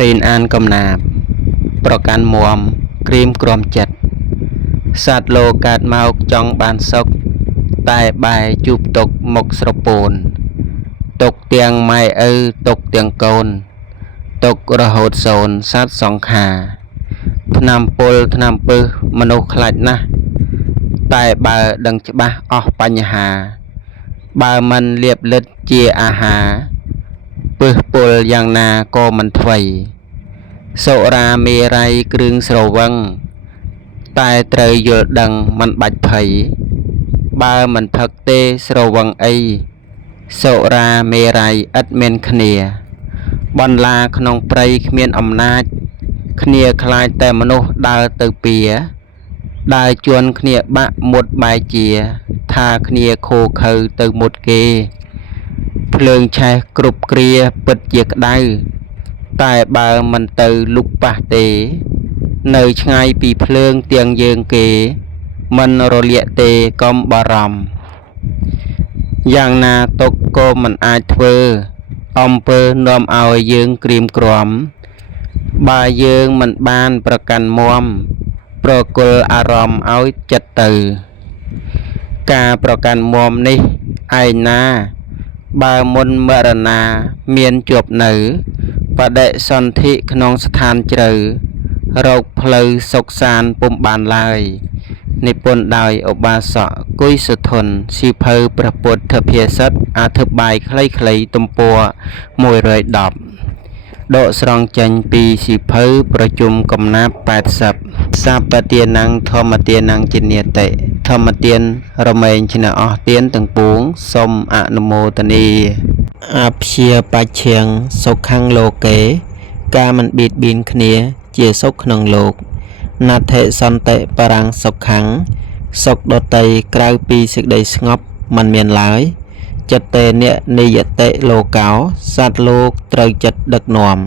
រៀនអានកំណាព្យប្រកាន់មាំក្រៀមក្រំចិត្តសត្វលោកកើតមកចង់បានសុខតែបែរជួបទុកមុខស្រពោនទុកទាំងម៉ែឪទុកទាំងកូនទុករហូតសូន្យសត្វសង្ខារថ្នាំពុលថ្នាំពឹសមនុស្សខ្លាចណាស់តែបើដឹងច្បាស់អស់បញ្ហាបើមិនលាបលិតជាអាហារពឹសពុលយ៉ាងណាក៏មិនថ្វីសុរាមេរ័យគ្រឿងស្រវឹងតែត្រូវយល់ដឹងមិនបាច់ភ័យបើមិនផឹកទេស្រវឹងអីសុរាមេរ័យឥតមានគ្នាបន្លាក្នុងព្រៃគ្មានអំណាចគ្នាខ្លាចតែមនុស្សដើរទៅពៀដើរជន់គ្នាបាក់មុតបែជាថាគ្នាខូខើទៅមុតគេភ្លើងឆេះគ្រប់គ្រាពិតជាក្តៅតែបើមិនទៅលុបប៉ះទេនៅឆ្ងាយពីភ្លើងទាំងយើងគេមិនរលាកទេកុំបារម្ភយ៉ាងណាទុកក៏មិនអាចធ្វើអំពើនាំឲ្យយើងក្រៀមក្រំបើយើងមិនបានប្រកាន់មាំប្រគល់អារម្មណ៍ឲ្យចិត្តទៅការប្រកាន់មាំនេះឯណាបើមុនមរណាមានជាប់នៅបដិសន្ធិក្នុងស្ថានជ្រៅរកផ្លូវសុខសាន្តពុំបានឡើយនិពន្ធដោយឧបាសកគុយសុធនសៀវភៅព្រះពុទ្ធភាសិតអធិប្បាយខ្លីៗទំព័រ110ដកស្រង់ចេញពីសៀវភៅប្រជុំកំណាព្យ80សាបទានੰធម្មទានੰជានិតិធម្មទានរមែងឈ្នះអស់ទានទាំងពួងសូមអនុមោទនាអព្យាបច្ឆាំងសុខੰលោកេការមិនបៀតបៀនគ្នាជាសុខក្នុងលោកណដ្ឋិសន្តិបរាំងសុខੰសុខដតីក្រៅពីសេចក្តីស្ងប់មិនមានឡើយចិត្តេននិយតិលោកោសត្វលោកត្រូវចិត្តដឹកនាំ